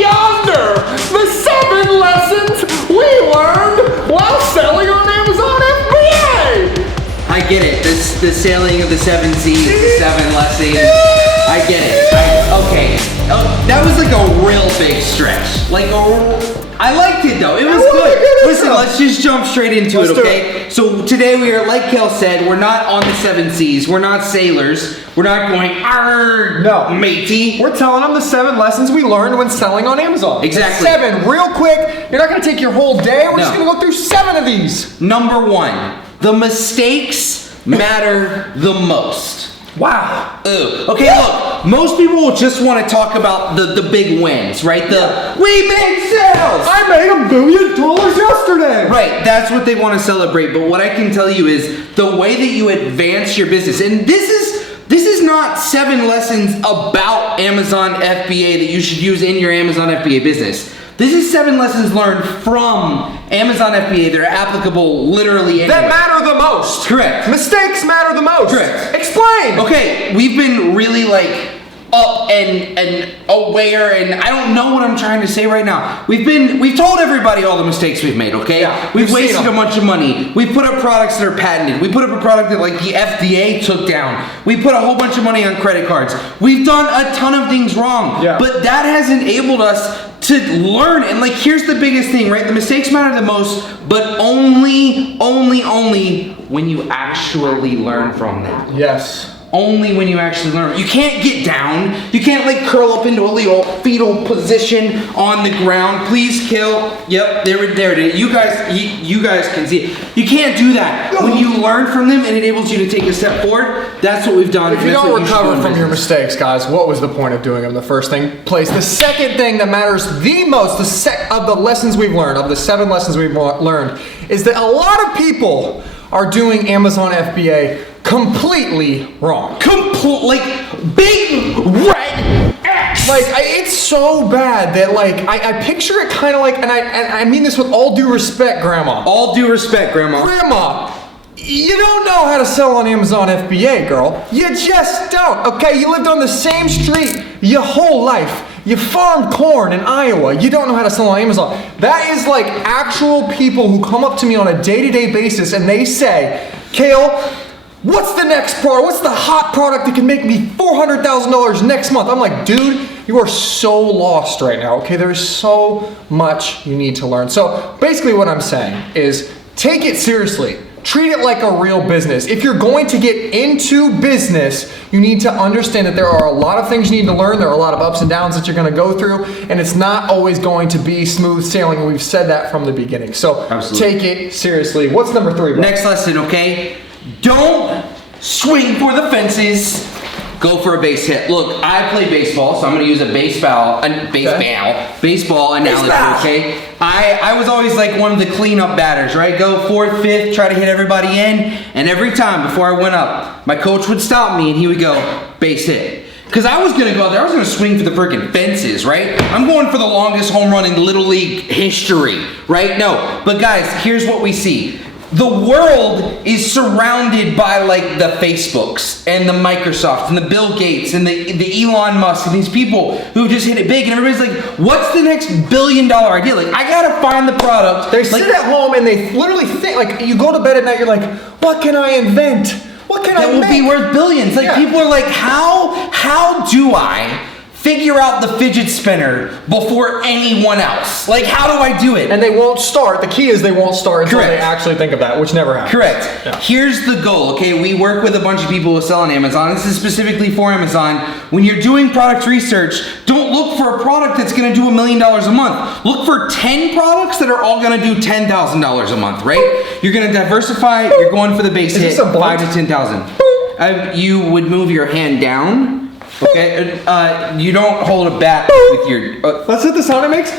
yonder, the 7 lessons we learned while selling on Amazon FBA. I get it. The sailing of the 7 seas, the 7 lessons. I get it. Okay. Oh, that was like a real big stretch. I liked it though. It was good. Listen, let's just jump straight into it, okay? So today we are, like Kel said, we're not on the 7 seas. We're not sailors. We're not going, arr, no, matey. We're telling them the 7 lessons we learned when selling on Amazon. Exactly. 7, real quick. You're not going to take your whole day. We're just going to go through 7 of these. Number 1, the mistakes matter the most. Wow. Okay, look, most people will just want to talk about the big wins, right? We made sales! I made $1 million yesterday! Right, that's what they want to celebrate, but what I can tell you is the way that you advance your business, and this is not 7 lessons about Amazon FBA that you should use in your Amazon FBA business. This is 7 lessons learned from Amazon FBA that are applicable literally anywhere. That matter the most. Correct. Mistakes matter the most. Correct. Explain. Okay, we've been really up and aware, and I don't know what I'm trying to say right now. We've told everybody all the mistakes we've made, okay? Yeah, we've wasted a bunch of money. We put up products that are patented. We put up a product that the FDA took down. We put a whole bunch of money on credit cards. We've done a ton of things wrong. Yeah. But that has enabled us to learn, and here's the biggest thing, right? The mistakes matter the most, but only when you actually learn from them. Yes. Only when you actually learn. You can't get down. You can't curl up into a little fetal position on the ground. Please kill. Yep, there it is. You guys can see it. You can't do that. When you learn from them, it enables you to take a step forward. That's what we've done. If you don't recover from your mistakes, guys, what was the point of doing them? The first place. The second thing that matters the most, of the lessons we've learned, of the 7 lessons we've learned, is that a lot of people are doing Amazon FBA completely wrong. Big red X. It's so bad that I picture it kind of and I mean this with all due respect, Grandma. All due respect, Grandma. Grandma, you don't know how to sell on Amazon FBA, girl. You just don't, okay? You lived on the same street your whole life. You farmed corn in Iowa. You don't know how to sell on Amazon. That is actual people who come up to me on a day-to-day basis and they say, Kale, what's the next product? What's the hot product that can make me $400,000 next month? I'm like, dude, you are so lost right now, okay? There's so much you need to learn. So basically what I'm saying is take it seriously. Treat it like a real business. If you're going to get into business, you need to understand that there are a lot of things you need to learn. There are a lot of ups and downs that you're going to go through, and it's not always going to be smooth sailing, and we've said that from the beginning. So Take it seriously. What's number 3, bro? Next lesson, okay? Don't swing for the fences. Go for a base hit. Look, I play baseball, so I'm going to use a baseball analogy, okay? I was always one of the cleanup batters, right? Go 4th, 5th, try to hit everybody in, and every time before I went up, my coach would stop me and he would go, base hit. Because I was going to go out there, I was going to swing for the freaking fences, right? I'm going for the longest home run in Little League history, right? No, but guys, here's what we see. The world is surrounded by the Facebooks and the Microsofts and the Bill Gates and the Elon Musk and these people who just hit it big, and everybody's like, what's the next $1 billion idea? I gotta find the product. They sit at home and they literally think, you go to bed at night, you're like, what can I invent? What can I make? That will be worth billions. People are like, how do I figure out the fidget spinner before anyone else? How do I do it? And they won't start. The key is they won't start until they actually think of that, which never happens. Correct. Yeah. Here's the goal, okay? We work with a bunch of people who sell on Amazon. This is specifically for Amazon. When you're doing product research, don't look for a product that's gonna do $1 million a month. Look for 10 products that are all gonna do $10,000 a month, right? You're gonna diversify, you're going for the base hit, 5 to 10,000. You would move your hand down. Okay, you don't hold a bat with your... Let's hit the sound it makes.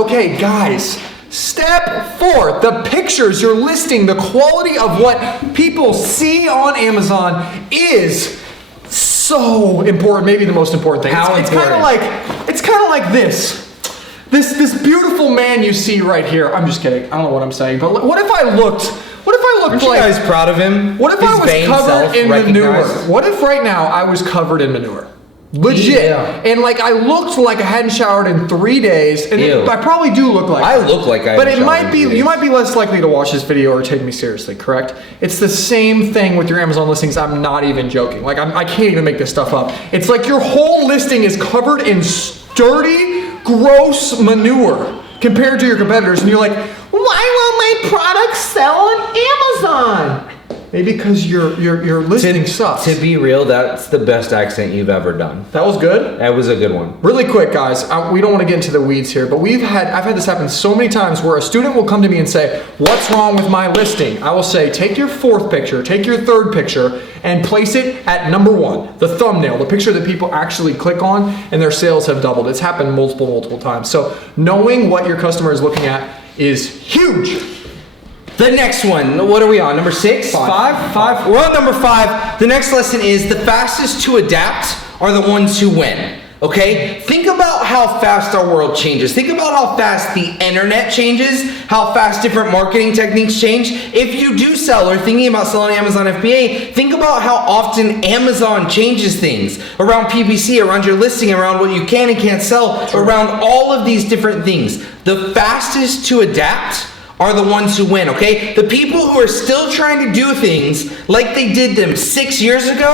Okay, guys, step 4. The pictures you're listing, the quality of what people see on Amazon is so important. Maybe the most important thing. It's kind of like this. This beautiful man you see right here. I'm just kidding. I don't know what I'm saying, but what if I looked... Aren't you guys proud of him? What if I was covered in manure? What if right now I was covered in manure? Legit. Yeah. And like I looked like I hadn't showered in 3 days, and Ew. I probably do look like I that. look like I But haven't it might showered be in 3 you days. might be less likely to watch this video or take me seriously, correct? It's the same thing with your Amazon listings. I'm not even joking. Like I can't even make this stuff up. It's like your whole listing is covered in dirty, gross manure compared to your competitors, and you're like, why won't my product sell on Amazon? Maybe because your listing sucks. To be real, that's the best accent you've ever done. That was good. That was a good one. Really quick, guys, we don't want to get into the weeds here, but I've had this happen so many times where a student will come to me and say, what's wrong with my listing? I will say, take your 4th picture, take your 3rd picture, and place it at number 1, the thumbnail, the picture that people actually click on, and their sales have doubled. It's happened multiple times. So knowing what your customer is looking at is huge. The next one, what are we on? Number 6? Five. We're on number 5. The next lesson is the fastest to adapt are the ones who win. Okay? Think about how fast our world changes. Think about how fast the internet changes, how fast different marketing techniques change. If you do sell or thinking about selling Amazon FBA, think about how often Amazon changes things around PPC, around your listing, around what you can and can't sell, around all of these different things. The fastest to adapt are the ones who win, okay? The people who are still trying to do things like they did them 6 years ago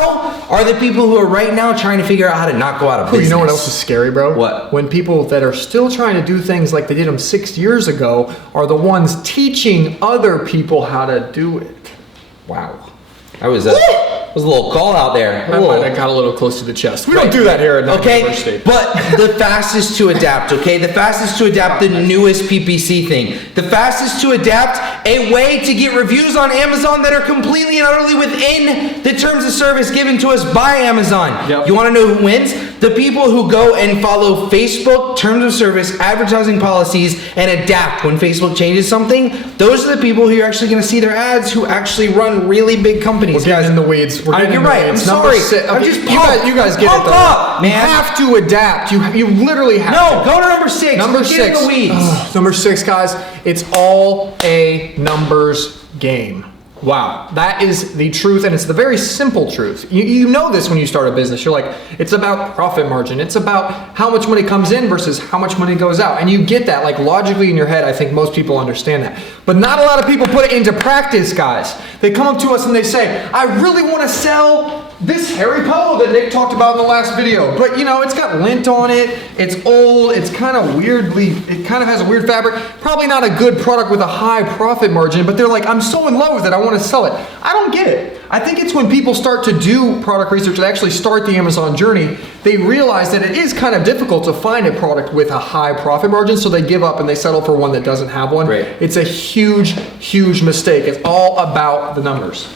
are the people who are right now trying to figure out how to not go out of business. You know what else is scary, bro? What? When people that are still trying to do things like they did them 6 years ago are the ones teaching other people how to do it. Wow. That was a little call out there. I might have got a little close to the chest. We don't do that here at Knight Okay, University. but the fastest to adapt, okay? The fastest to adapt the newest PPC thing. The fastest to adapt a way to get reviews on Amazon that are completely and utterly within the terms of service given to us by Amazon. Yep. You want to know who wins? The people who go and follow Facebook terms of service, advertising policies, and adapt when Facebook changes something. Those are the people who you're actually going to see their ads who actually run really big companies. We're getting in the weeds. We're getting You're in the right. I'm weeds. sorry. I'm just pumped. you guys get Pump it though. up, man. You have to adapt. You literally have No, to. go to number 6. Number Let's 6. get in the weeds. Number 6, guys. It's all a numbers game. Wow, that is the truth, and it's the very simple truth. You know this when you start a business. You're like, it's about profit margin. It's about how much money comes in versus how much money goes out. And you get that, like logically in your head. I think most people understand that. But not a lot of people put it into practice, guys. They come up to us and they say, I really want to sell this hairy polo that Nick talked about in the last video. But you know, it's got lint on it. It's old. It's kind of it kind of has a weird fabric. Probably not a good product with a high profit margin, but they're like, I'm so in love with it, I want to sell it. I don't get it. I think it's when people start to do product research and actually start the Amazon journey, they realize that it is kind of difficult to find a product with a high profit margin, so they give up and they settle for one that doesn't have one. Right. It's a huge mistake. It's all about the numbers.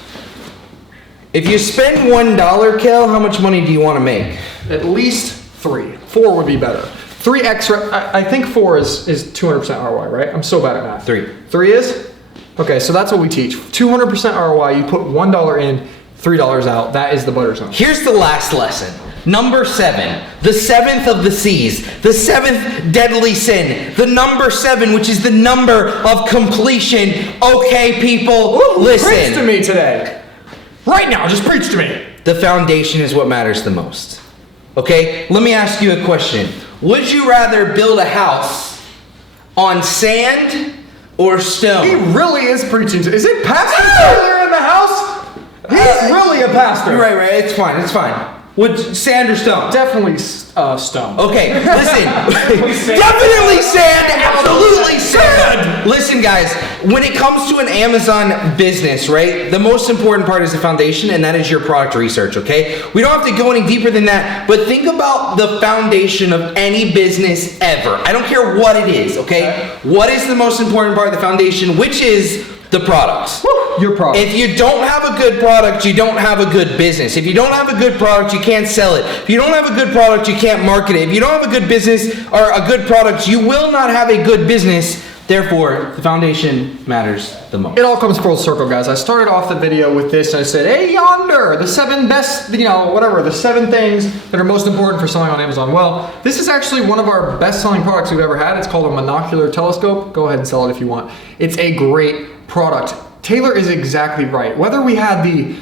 If you spend $1, Kel, how much money do you want to make? At least 3. 4 would be better. 3 extra. I think 4 is 200% ROI, right? I'm so bad at math. 3. 3 is? Okay, so that's what we teach. 200% ROI. You put $1 in, $3 out. That is the butter zone. Here's the last lesson. Number 7, the 7th of the C's, the 7th deadly sin, the number 7, which is the number of completion. Okay, people, listen. Preach to me today. Right now, just preach to me. The foundation is what matters the most. Okay? Let me ask you a question. Would you rather build a house on sand or stone? He really is preaching to. Is it Pastor Taylor in the house? He's really a pastor. You're right. It's fine. Would sand or stone? Definitely stone. Okay, listen. Definitely sand, absolutely sand. Listen, guys, when it comes to an Amazon business, right, the most important part is the foundation, and that is your product research, okay? We don't have to go any deeper than that, but think about the foundation of any business ever. I don't care what it is, okay? What is the most important part of the foundation, which is the products. Your product. If you don't have a good product, you don't have a good business. If you don't have a good product, you can't sell it. If you don't have a good product, you can't market it. If you don't have a good business or a good product, you will not have a good business. Therefore, the foundation matters the most. It all comes full circle, guys. I started off the video with this and I said, hey, yonder, the 7 best, the 7 things that are most important for selling on Amazon. Well, this is actually one of our best selling products we've ever had. It's called a monocular telescope. Go ahead and sell it if you want. It's a great product. Taylor is exactly right. Whether we had the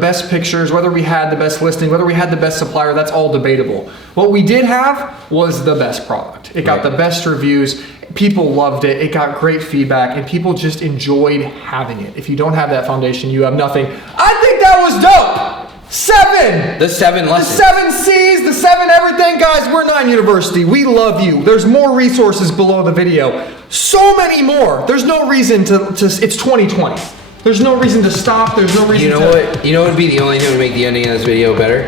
best pictures, whether we had the best listing, whether we had the best supplier, that's all debatable. What we did have was the best product. It got the best reviews. People loved it. It got great feedback, and people just enjoyed having it. If you don't have that foundation, you have nothing. I think that was dope. 7. The 7 The lessons. 7 C's, the 7 everything. Guys, we're 9 University. We love you. There's more resources below the video. So many more. There's no reason to it's 2020. There's no reason to stop. There's no reason You know what? You know what would be the only thing that would make the ending of this video better?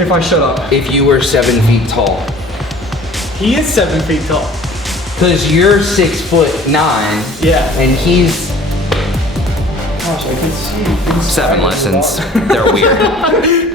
If I shut up. If you were 7 feet tall. He is 7 feet tall. Cause you're 6'9". Yeah. And he's Gosh, I can see. 7 lessons. They're weird.